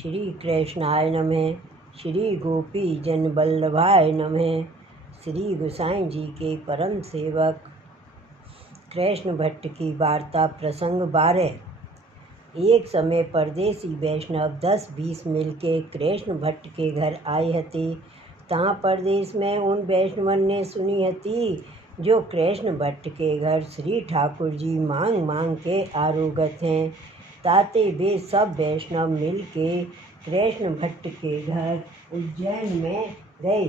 श्री कृष्णाय नमः। श्री गोपी जन वल्लभाय नमः। श्री गोसाई जी के परम सेवक कृष्ण भट्ट की वार्ता प्रसंग 12। एक समय परदेसी वैष्णव 10-20 मिल के कृष्ण भट्ट के घर आए हते। तहाँ परदेश में उन वैष्णवन ने सुनी हती जो कृष्ण भट्ट के घर श्री ठाकुर जी मांग मांग के आरोगत हैं। ताते वे सब वैष्णव मिल के कृष्ण भट्ट के घर उज्जैन में गए।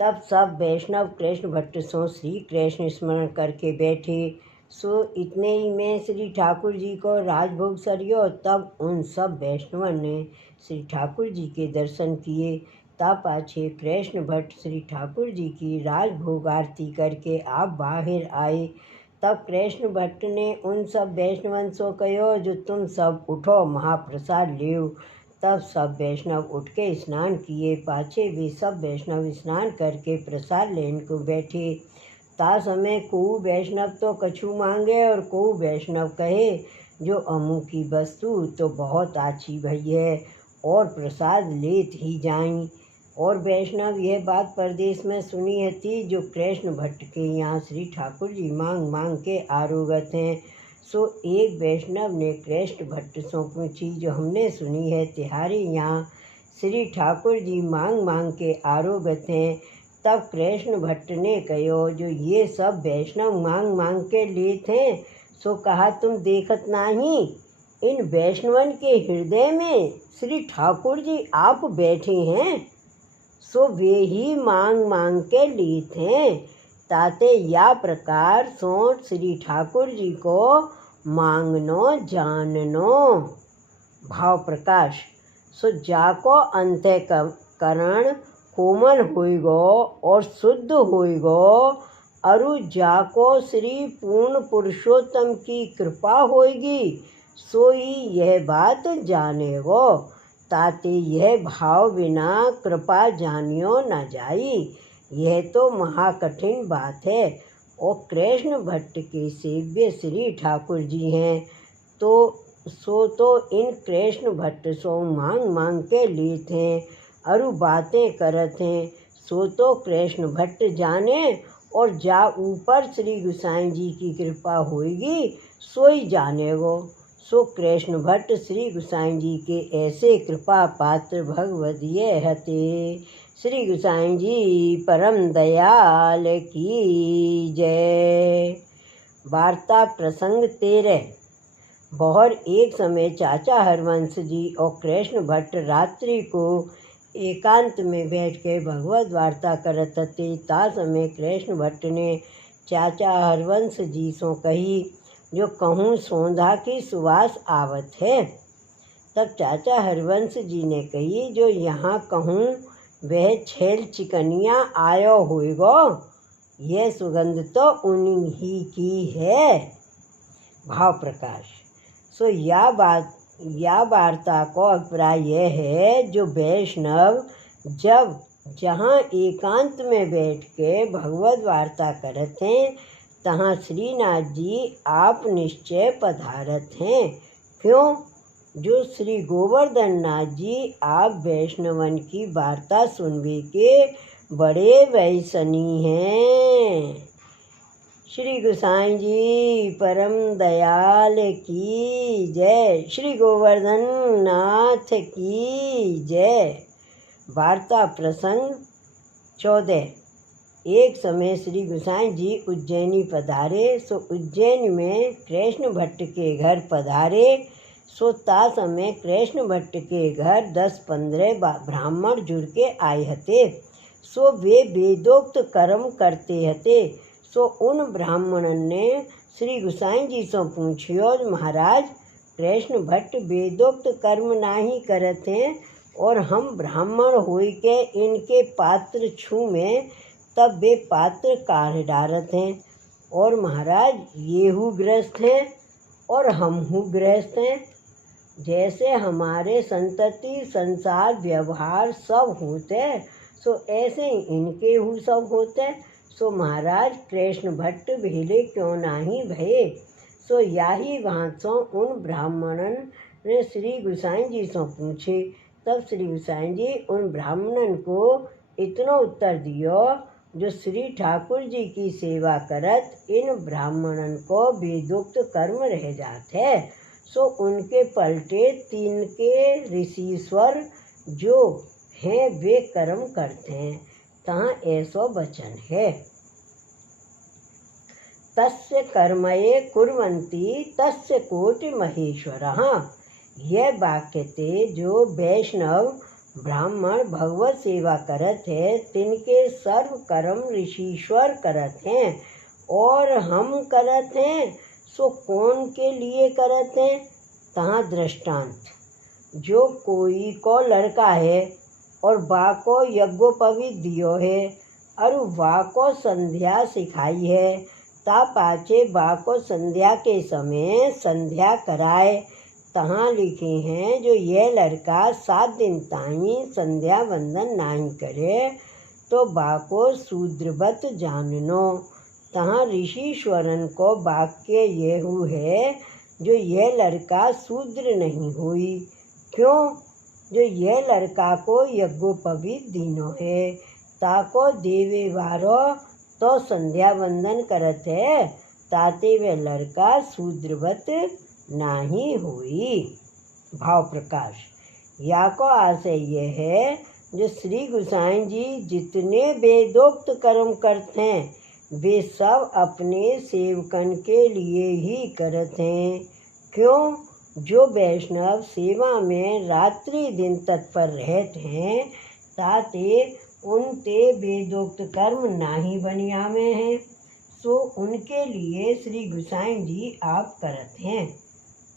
तब सब वैष्णव कृष्ण भट्ट सो श्री कृष्ण स्मरण करके बैठे। सो इतने ही में श्री ठाकुर जी को राजभोग सरियो। तब उन सब वैष्णवों ने श्री ठाकुर जी के दर्शन किए। तब पाछे कृष्ण भट्ट श्री ठाकुर जी की राजभोग आरती करके आप बाहर आए। तब कृष्ण भट्ट ने उन सब वैष्णवन सो कहो जो तुम सब उठो महाप्रसाद लेओ। तब सब वैष्णव उठ के स्नान किए। पाछे वे सब वैष्णव स्नान करके प्रसाद लेने को बैठे। ता समय को वैष्णव तो कछु मांगे और को वैष्णव कहे जो अमू की वस्तु तो बहुत अच्छी भई है और प्रसाद लेत ही जाई। और वैष्णव यह बात परदेश में सुनी हती जो कृष्ण भट्ट के यहाँ श्री ठाकुर जी मांग मांग के आरोगत हैं। सो एक वैष्णव ने कृष्ण भट्ट से पूछी जो हमने सुनी है तिहारे यहाँ श्री ठाकुर जी मांग मांग के आरोगत हैं। तब कृष्ण भट्ट ने कहो जो ये सब वैष्णव मांग मांग के लेत हैं। सो कहा तुम देखत नहीं इन वैष्णवन के हृदय में श्री ठाकुर जी आप बैठे हैं। सो वे ही मांग मांग के लेत हैं। ताते या प्रकार सो श्री ठाकुर जी को मांगनो जाननो। भाव प्रकाश। सो जाको अंतःकरण कोमल होइगो और शुद्ध होइगो अरु जाको श्री पूर्ण पुरुषोत्तम की कृपा होगी सोई यह बात जानेगो। ताते यह भाव बिना कृपा जानियो न जाई। यह तो महाकठिन बात है। और कृष्ण भट्ट के सेव्य श्री ठाकुर जी हैं तो इन कृष्ण भट्ट सो मांग मांग के लेत हैं अरु बातें करत हैं। सो तो कृष्ण भट्ट जाने और जा ऊपर श्री गोसाई जी की कृपा होगी सोई जानेगो। सो कृष्ण भट्ट श्री गोसाई जी के ऐसे कृपा पात्र भगवदीय हते। श्री गोसाई जी परम दयाल की जय। वार्ता प्रसंग 13। बहुत एक समय चाचा हरवंश जी और कृष्ण भट्ट रात्रि को एकांत में बैठ के भगवत वार्ता करत थे। ता समय कृष्ण भट्ट ने चाचा हरवंश जी सो कही जो कहूँ सौंधा की सुवास आवत है। तब चाचा हरवंश जी ने कही जो यहाँ कहूँ वह छैल चिकनिया आयो होएगो। यह सुगंध तो उन्हीं ही की है। भाव प्रकाश। सो या वार्ता को अभिप्राय यह है जो वैष्णव जब जहाँ एकांत में बैठ के भगवत वार्ता करत हैं तहाँ श्रीनाथ जी आप निश्चय पधारत हैं। क्यों जो श्री गोवर्धन नाथ जी आप वैष्णवन की वार्ता सुनवे के बड़े वैसनी हैं। श्री गोसाई जी परम दयाल की जय। श्री गोवर्धन नाथ की जय। वार्ता प्रसंग 14। एक समय श्री गोसाई जी उज्जैनी पधारे। सो उज्जैन में कृष्ण भट्ट के घर पधारे। सो ता समय कृष्ण भट्ट के घर 10-15 ब्राह्मण जुड़ के आए हते। सो वे वेदोक्त कर्म करते हते। सो उन ब्राह्मणन ने श्री गोसाई जी से पूछियो महाराज कृष्ण भट्ट वेदोक्त कर्म नाही करत हैं और हम ब्राह्मण होई के इनके पात्र छूमें तब वे पात्र काढ़ डारत हैं। और महाराज ये हु गृहस्थ हैं और हम हु गृहस्थ हैं। जैसे हमारे संतति संसार व्यवहार सब होते सो ऐसे ही इनके हु सब होते। सो महाराज कृष्ण भट्ट भेले क्यों नाही भये। सो याही भांत सो उन ब्राह्मणन ने श्री गोसाई जी से पूछे। तब श्री गोसाई जी उन ब्राह्मणन को इतना उत्तर दियो, जो श्री ठाकुर जी की सेवा करत इन ब्राह्मणन को वेदोक्त कर्म रह जात है, सो उनके पलटे तीन के ऋषिश्वर जो हैं वे कर्म करते हैं। तहाँ ऐसो वचन है, तस्य कर्मये कुर्वन्ति तस्य कोटि महेश्वरः। यह वाक्य थे जो वैष्णव ब्राह्मण भगवत सेवा करत है, तिनके सर्व कर्म ऋषिश्वर करत हैं। और हम करत हैं सो कौन के लिए करत हैं? तहाँ दृष्टांत, जो कोई को लड़का है और बा को यज्ञोपवीत दियो है और बा को संध्या सिखाई है, ता पाचे बा को संध्या के समय संध्या कराए। तहाँ लिखे हैं, जो यह लड़का 7 दिन ताई संध्या वंदन नहीं करे तो बा को शूद्रवत जाननो। तहाँ ऋषिश्वरन को वाक्य येहू है, जो यह लड़का शूद्र नहीं हुई। क्यों? जो यह लड़का को यज्ञोपवीत दीनो है, ताको देवे वारो तो संध्या वंदन करत है, ताते वे लड़का शूद्रवत नहीं हुई। भाव प्रकाश, या को आशय यह है, जो श्री गोसाई जी जितने वेदोक्त कर्म करते हैं वे सब अपने सेवकन के लिए ही करते हैं। क्यों? जो वैष्णव सेवा में रात्रि दिन तत्पर रहते हैं, ताते उनते वेदोक्त कर्म नाही बनिया में हैं, सो उनके लिए श्री गोसाई जी आप करत हैं।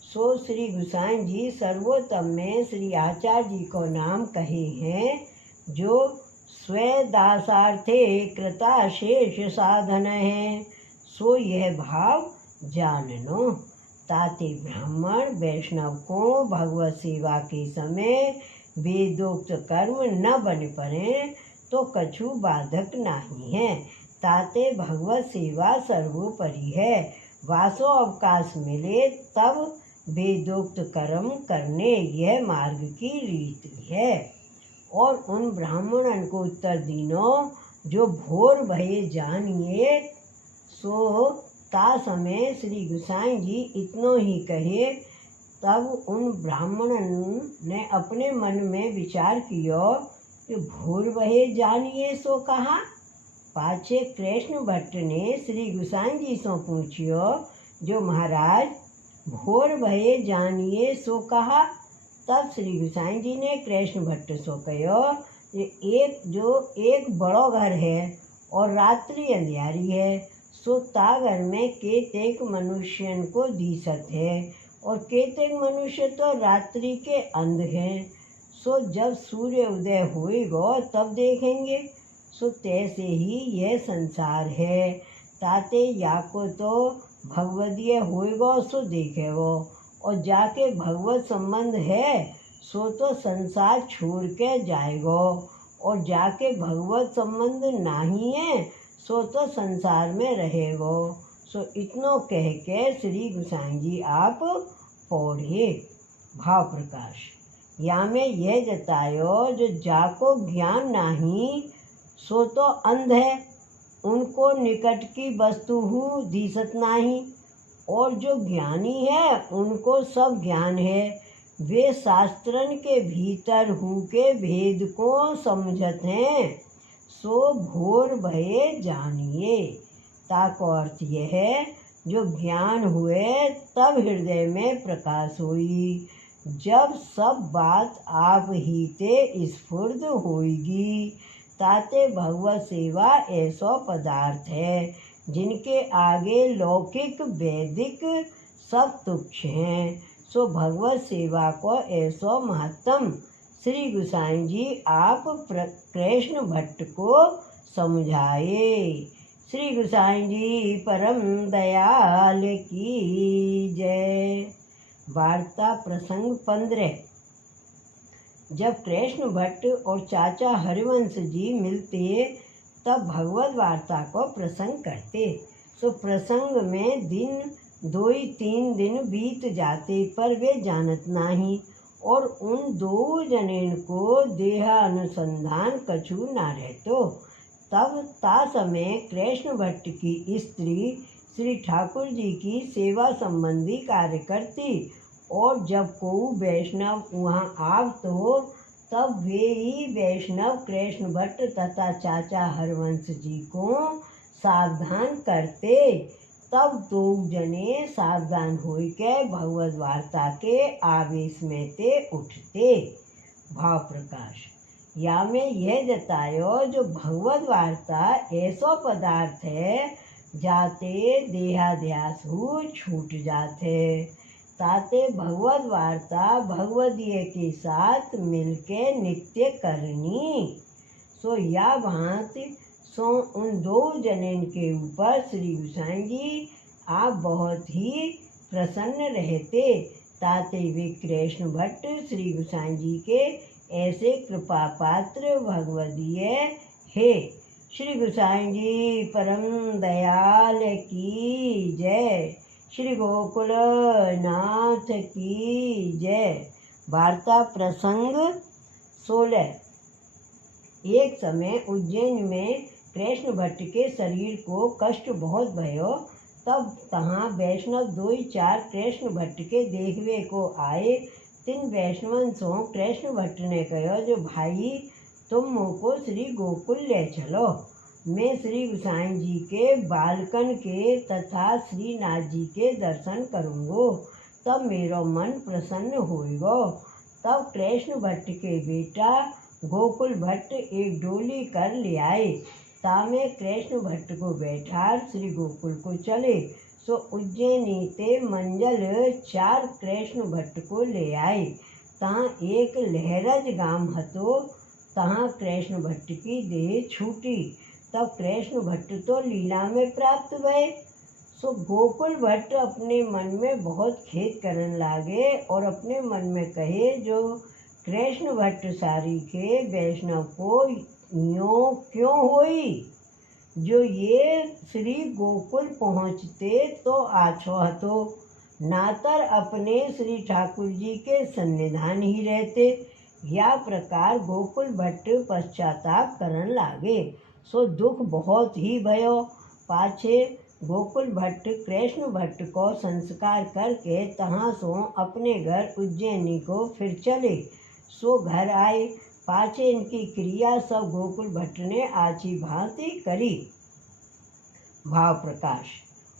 सो श्री गोसाई जी सर्वोत्तम में श्री आचार्य जी को नाम कहे हैं, जो स्वदासार्थे कृता शेष साधन है। सो यह भाव जाननो, ताते ब्राह्मण वैष्णव को भगवत सेवा के समय वेदोक्त कर्म न बन पड़े तो कछु बाधक नहीं है, ताते भगवत सेवा सर्वोपरि है। वासो अवकाश मिले तब वेदोक्त कर्म करने यह मार्ग की रीति है। और उन ब्राह्मणन को उत्तर दीनो, जो भोर भये जानिए, सो ता समय श्री गोसाई जी इतनो ही कहे। तब उन ब्राह्मणन ने अपने मन में विचार कियो कि भोर भये जानिए सो कहा। पाछे कृष्ण भट्ट ने श्री गोसाई जी से पूछियो, जो महाराज भोर भये जानिए सो कहा। तब श्री गोसाई जी ने कृष्ण भट्ट सो कहो, एक बड़ो घर है और रात्रि अंधियारी है, सो ता घर में केतेक मनुष्यन को दिसत है और केतेक मनुष्य तो रात्रि के अंध हैं। सो जब सूर्य उदय होएगा तब देखेंगे। सो तैसे ही यह संसार है, ताते या को तो भगवदीय होएगा सो देखेगो, और जाके भगवत संबंध है सो तो संसार छोड़ के जाएगो, और जाके भगवत संबंध नहीं है सो तो संसार में रहेगो। सो इतनो कह के श्री गोसाई जी आप पौढ़े। भाव प्रकाश, या में यह जतायो, जो जाको ज्ञान नहीं सो तो अंध है, उनको निकट की वस्तु हु दिसत नहीं, और जो ज्ञानी है उनको सब ज्ञान है, वे शास्त्रन के भीतर हु के भेद को समझत हैं। सो भोर भये जानिए, ताको अर्थ यह है, जो ज्ञान हुए तब हृदय में प्रकाश हुई, जब सब बात आप ही ते स्फुर्द होगी। ताते भगवत सेवा ऐसो पदार्थ है, जिनके आगे लौकिक वैदिक सब तुच्छ हैं। सो भगवत सेवा को ऐसो महत्तम श्री गोसाई जी आप कृष्ण भट्ट को समझाए। श्री गोसाई जी परम दयाल की जय। वार्ता प्रसंग 15। जब कृष्ण भट्ट और चाचा हरिवंश जी मिलते तब भगवत वार्ता को प्रसंग करते। सो प्रसंग में दिन 2-3 दिन बीत जाते पर वे जानत नाही, और उन दो जनेन को देहानुसंधान कछु न रहतो। तब ता समय कृष्ण भट्ट की स्त्री श्री ठाकुर जी की सेवा संबंधी कार्य करती, और जब को वैष्णव वहाँ आवतो तब वे ही वैष्णव कृष्ण भट्ट तथा चाचा हरवंश जी को सावधान करते। तब दो जने सावधान होई के भगवत वार्ता के आवेश में ते उठते। भाव प्रकाश या में यह जतायो जो भगवत वार्ता ऐसो पदार्थ है जाते देहाध्यास हु छूट जाते, ताते भगवत वार्ता भगवदीय के साथ मिलके नित्य करनी। सो या भांति सो उन दो जनेन के ऊपर श्री गोसाई जी आप बहुत ही प्रसन्न रहते, ताते वे कृष्ण भट्ट श्री गोसाई जी के ऐसे कृपा पात्र भगवदीय है। श्री गोसाई जी परम दयाल की जय। श्री गोकुल नाथ की जय। वार्ता प्रसंग 16। एक समय उज्जैन में कृष्ण भट्ट के शरीर को कष्ट बहुत भयो। तब तहाँ वैष्णव 2-4 कृष्ण भट्ट के देखवे को आए। तिन वैष्णवन सो कृष्ण भट्ट ने कहो जो भाई तुम मोको श्री गोकुल ले चलो, मैं श्री गोसाई जी के बालकन के तथा श्रीनाथ जी के दर्शन करूँगो, तब मेरो मन प्रसन्न होएगो। तब कृष्ण भट्ट के बेटा गोकुल भट्ट एक डोली कर ले आए, तामे कृष्ण भट्ट को बैठार श्री गोकुल को चले। सो उज्जैनी ते मंजल 4 कृष्ण भट्ट को ले आए। तहाँ एक लहरज गाम हतो, तहाँ कृष्ण भट्ट की देह छूटी। तब कृष्ण भट्ट तो लीला में प्राप्त भये। सो गोकुल भट्ट अपने मन में बहुत खेद करन लागे, और अपने मन में कहे जो कृष्ण भट्ट सारी के वैष्णव को यो क्यों होई, जो ये श्री गोकुल पहुँचते तो आछो हतो, नातर अपने श्री ठाकुर जी के सन्निधान ही रहते। या प्रकार गोकुल भट्ट पश्चाताप करन लागे। सो दुख बहुत ही भयो। पाछे गोकुल भट्ट कृष्ण भट्ट को संस्कार करके तहाँ सो अपने घर उज्जैनी को फिर चले। सो घर आए। पाछे इनकी क्रिया सब गोकुल भट्ट ने आची भांति करी। भाव प्रकाश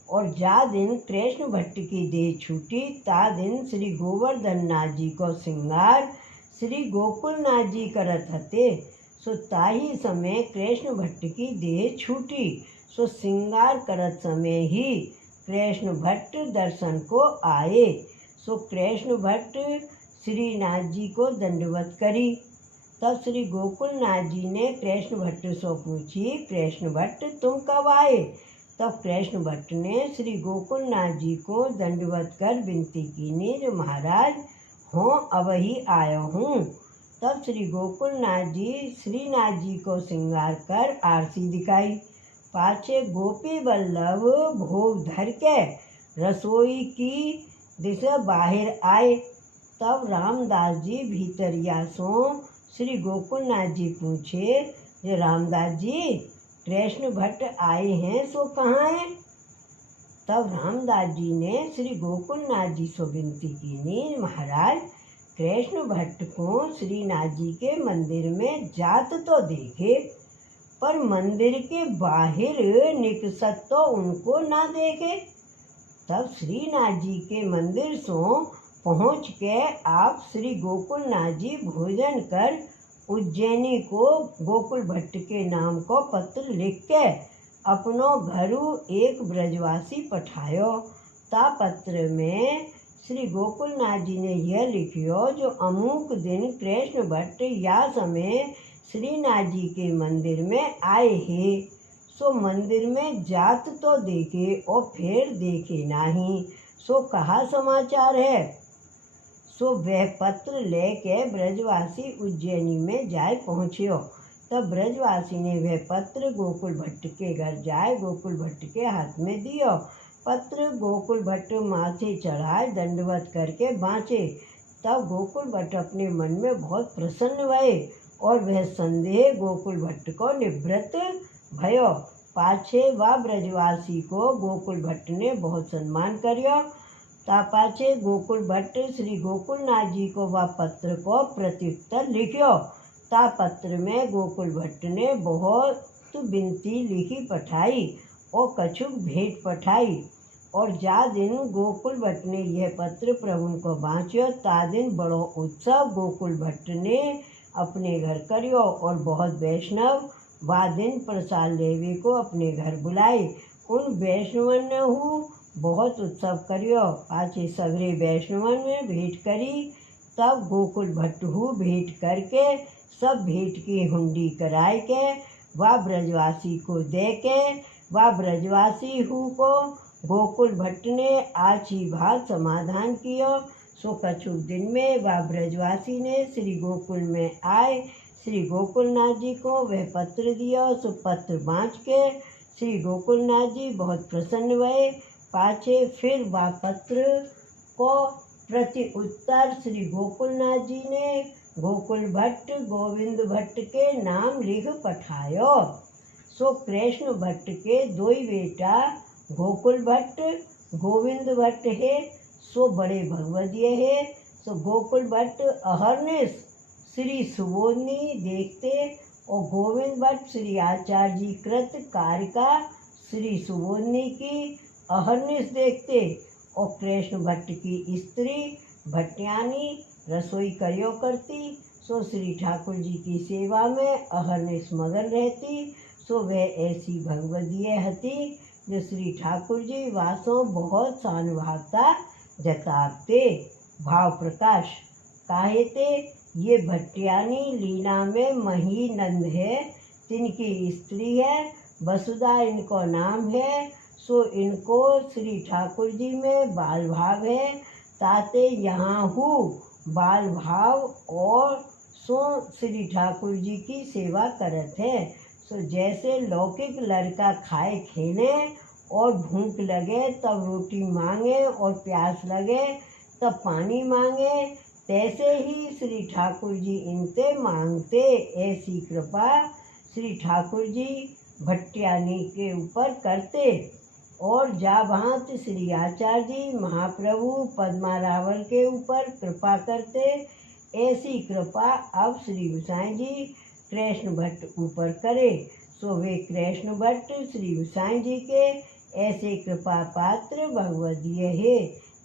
और जा दिन कृष्ण भट्ट की देह छूटी, ता दिन श्री गोवर्धन नाथ जी को श्रृंगार श्री गोकुल नाथ जी करत हते। सो ताही समय कृष्ण भट्ट की देह छूटी। सो श्रृंगार करत समय ही कृष्ण भट्ट दर्शन को आए। सो कृष्ण भट्ट श्रीनाथ जी को दंडवत करी। तब श्री गोकुल नाथ जी ने कृष्ण भट्ट से पूछी, कृष्ण भट्ट तुम कब आए? तब कृष्ण भट्ट ने श्री गोकुल नाथ जी को दंडवत कर विनती की जो महाराज हो अब ही आयो हूँ। तब श्री गोकुल नाथ जी श्रीनाथ जी को श्रृंगार कर आरती दिखाई। पाछे गोपी वल्लभ भोग धर के रसोई की दिशा बाहर आए। तब रामदास जी भीतरिया सो श्री गोकुल नाथ जी पूछे, जो रामदास जी कृष्ण भट्ट आए हैं सो कहाँ हैं? तब रामदास जी ने श्री गोकुल नाथ जी से विनती की, महाराज कृष्ण भट्ट को श्रीनाथ जी के मंदिर में जात तो देखे, पर मंदिर के बाहर निकसत तो उनको ना देखे। तब श्रीनाथ जी के मंदिर सो पहुँच के आप श्री गोकुल नाथ जी भोजन कर उज्जैनी को गोकुल भट्ट के नाम को पत्र लिख के अपनो घरू एक ब्रजवासी पठायो। ता पत्र में श्री गोकुल नाथ जी ने यह लिखियो, जो अमुक दिन कृष्ण भट्ट या समय श्रीनाथ जी के मंदिर में आए हैं। सो मंदिर में जात तो देखे और फिर देखे नहीं, सो कहा समाचार है। सो वह पत्र लेके ब्रजवासी उज्जैनी में जाए पहुँचियो। तब ब्रजवासी ने वह पत्र गोकुल भट्ट के घर जाए गोकुल भट्ट के हाथ में दियो। पत्र गोकुल भट्ट माथे चढ़ाए दंडवत करके बाँचे। तब गोकुल भट्ट अपने मन में बहुत प्रसन्न भये और वह संदेह गोकुल भट्ट को निवृत्त भयो। पाछे वा ब्रजवासी को गोकुल भट्ट ने बहुत सम्मान करियो। ता पाछे गोकुल भट्ट श्री गोकुलनाथ जी को वह पत्र को प्रत्युत्तर लिखियो। ता पत्र में गोकुल भट्ट ने बहुत विनती लिखी पठाई और कछुक भेंट पठाई। और जा दिन गोकुल भट्ट ने यह पत्र प्रभु को बाँचियो, ता दिन बड़ो उत्सव गोकुल भट्ट ने अपने घर करियो और बहुत वैष्णव वा दिन प्रसाद लेवे को अपने घर बुलाए। उन वैष्णवन ने बहुत उत्सव करियो। पाछे सगरे वैष्णवन में भेंट करी। तब गोकुल भट्ट भेंट करके सब भेंट की हुंडी कराए के वा ब्रजवासी को दे के वा ब्रजवासी को गोकुल भट्ट ने आची भात समाधान कियो। सो कछुक दिन में वह ब्रजवासी ने श्री गोकुल में आए श्री गोकुलनाथ जी को वह पत्र दिया। सो पत्र बाँच के श्री गोकुलनाथ जी बहुत प्रसन्न हुए। पाछे फिर वह पत्र को प्रति उत्तर श्री गोकुलनाथ जी ने गोकुल भट्ट गोविंद भट्ट के नाम लिख पठायो। सो कृष्ण भट्ट के दो ही बेटा गोकुल भट्ट गोविंद भट्ट है। सो बड़े भगवदीय है। सो गोकुल भट्ट अहरनिश श्री सुबोधनी देखते और गोविंद भट्ट श्री आचार्य जी कृत कार्य का श्री सुबोधनी की अहरनिश देखते। और कृष्ण भट्ट की स्त्री भट्टियानी रसोई करियो करती। सो श्री ठाकुर जी की सेवा में अहरनिश मगन रहती। सो वह ऐसी भगवदीय हती जो श्री ठाकुर जी वासों बहुत सानुभावता जताते। भाव प्रकाश काहे ते ये भट्टियानी लीला में महीनंद है, तिनकी स्त्री है, वसुधा इनको नाम है। सो इनको श्री ठाकुर जी में बाल भाव है, ताते यहाँ बाल भाव और सो श्री ठाकुर जी की सेवा करत है। सो जैसे लौकिक लड़का खाए खेले और भूख लगे तब रोटी मांगे और प्यास लगे तब पानी मांगे, तैसे ही श्री ठाकुर जी इनसे मांगते। ऐसी कृपा श्री ठाकुर जी भट्टियानी के ऊपर करते। और जा भांत श्री आचार्य जी महाप्रभु पद्मा रावल के ऊपर कृपा करते। ऐसी कृपा अब श्री गोसाई जी कृष्ण भट्ट ऊपर करे। सो वे कृष्ण भट्ट श्री गोसाई जी के ऐसे कृपा पात्र भगवदीय है,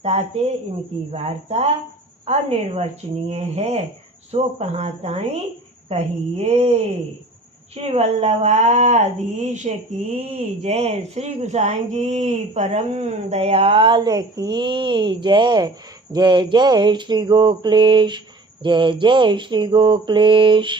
ताते इनकी वार्ता अनिर्वचनीय है। सो कहाँ ताई कहिए। श्री वल्लभाधीश की जय। श्री गोसाई जी परम दयाल की जय। जय जय श्री गोकुलेश। जय जय श्री गोकुलेश।